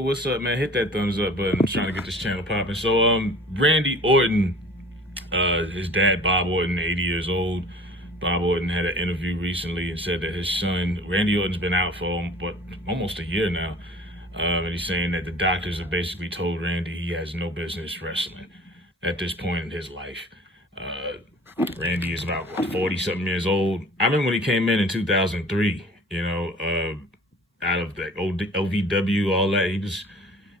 Yo, what's up, man? Hit that thumbs up button. I'm trying to get this channel popping. So, Randy Orton, his dad, Bob Orton, 80 years old. Bob Orton had an interview recently and said that his son, Randy Orton's been out for almost a year now. And he's saying that the doctors have basically told Randy he has no business wrestling at this point in his life. Randy is about 40 something years old. I remember when he came in 2003, out of the OVW, all that.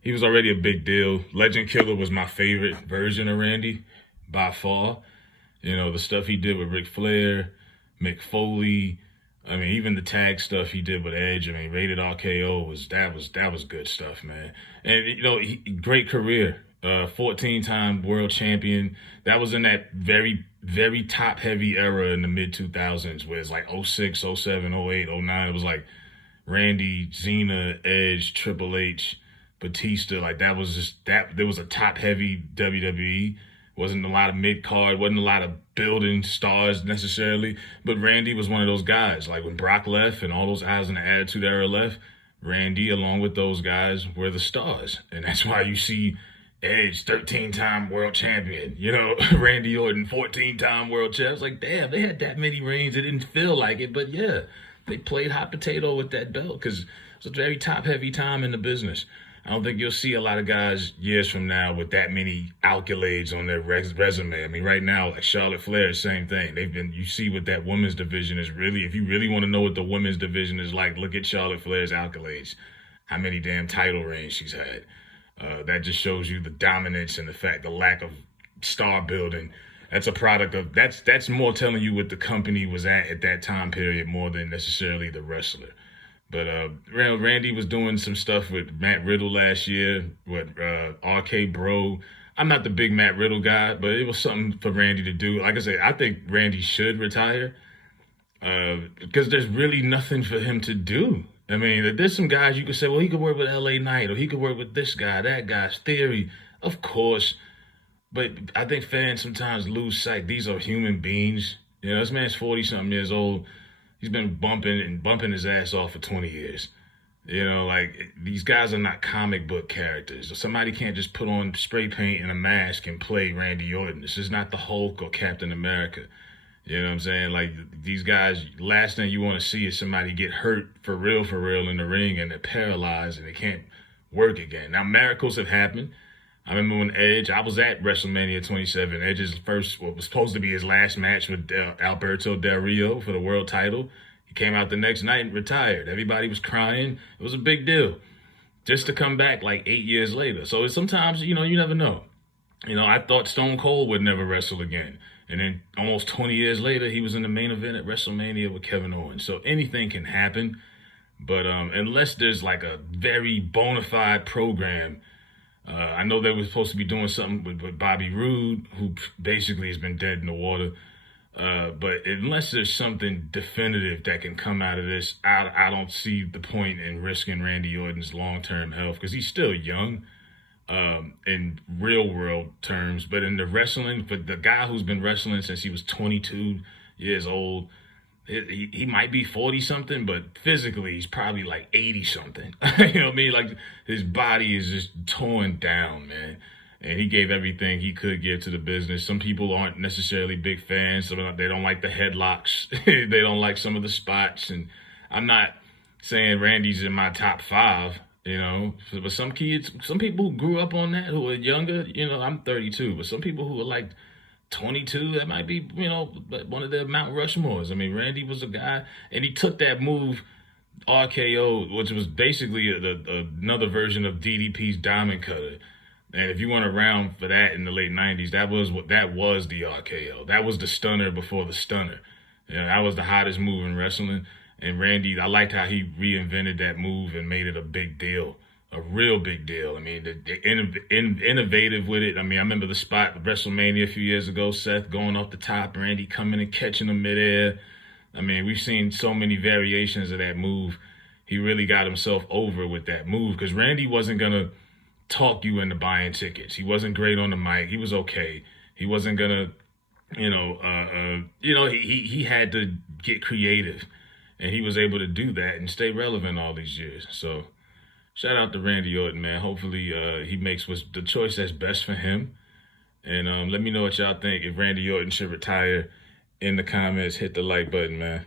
He was already a big deal. Legend Killer was my favorite version of Randy by far. The stuff he did with Ric Flair, Mick Foley. I mean, even the tag stuff he did with Edge. I mean, Rated RKO was good stuff, man. And great career. 14-time world champion. That was in that very, very top-heavy era in the mid-2000s where it's like 06, 07, 08, 09. It was like Randy, Cena, Edge, Triple H, Batista. Like, that was just that. There was a top-heavy WWE. Wasn't a lot of mid-card. Wasn't a lot of building stars necessarily. But Randy was one of those guys. Like, when Brock left and all those guys in the Attitude Era left, Randy, along with those guys, were the stars. And that's why you see Edge, 13-time world champion. Randy Orton, 14-time world champion. It's like, damn, they had that many reigns. It didn't feel like it, but yeah, they played hot potato with that belt because it's a very top-heavy time in the business. I don't think you'll see a lot of guys years from now with that many accolades on their resume. I mean, right now, like Charlotte Flair, same thing. You see what that women's division is really. If you really want to know what the women's division is like, look at Charlotte Flair's accolades. How many damn title reigns she's had. That just shows you the dominance and the lack of star building. That's a product of, that's more telling you what the company was at that time period more than necessarily the wrestler. But Randy was doing some stuff with Matt Riddle last year, with RK Bro. I'm not the big Matt Riddle guy, but it was something for Randy to do. Like I said, I think Randy should retire because there's really nothing for him to do. I mean, there's some guys you could say, well, he could work with LA Knight, or he could work with this guy, that guy's Theory. Of course. But I think fans sometimes lose sight. These are human beings. This man's 40-something years old. He's been bumping his ass off for 20 years. These guys are not comic book characters. Somebody can't just put on spray paint and a mask and play Randy Orton. This is not the Hulk or Captain America. You know what I'm saying? Like, these guys, last thing you want to see is somebody get hurt for real in the ring and they're paralyzed and they can't work again. Now, miracles have happened. I remember when Edge, I was at WrestleMania 27. Edge's what was supposed to be his last match with Alberto Del Rio for the world title. He came out the next night and retired. Everybody was crying. It was a big deal. Just to come back like 8 years later. So sometimes, you never know. I thought Stone Cold would never wrestle again. And then almost 20 years later, he was in the main event at WrestleMania with Kevin Owens. So anything can happen. But unless there's like a very bona fide program, I know they were supposed to be doing something with Bobby Roode, who basically has been dead in the water. But unless there's something definitive that can come out of this, I don't see the point in risking Randy Orton's long-term health because he's still young in real-world terms. But in the wrestling, for the guy who's been wrestling since he was 22 years old, he might be 40-something, but physically he's probably like 80-something. You know what I mean? Like, his body is just torn down, man. And he gave everything he could give to the business. Some people aren't necessarily big fans. They don't like the headlocks. They don't like some of the spots. And I'm not saying Randy's in my top 5, But some people who grew up on that, who are younger, I'm 32, but some people who are like 22, that might be, one of their Mount Rushmores. I mean, Randy was a guy, and he took that move, RKO, which was basically another version of DDP's Diamond Cutter. And if you went around for that in the late 90s, that was the RKO. That was the stunner before the stunner. That was the hottest move in wrestling. And Randy, I liked how he reinvented that move and made it a big deal. A real big deal. I mean, innovative with it. I mean, I remember the spot at WrestleMania a few years ago, Seth going off the top, Randy coming and catching him midair. I mean, we've seen so many variations of that move. He really got himself over with that move because Randy wasn't going to talk you into buying tickets. He wasn't great on the mic. He was okay. He wasn't going to, he had to get creative. And he was able to do that and stay relevant all these years. So, shout out to Randy Orton, man. Hopefully, he makes what's the choice that's best for him. And let me know what y'all think. If Randy Orton should retire, in the comments, hit the like button, man.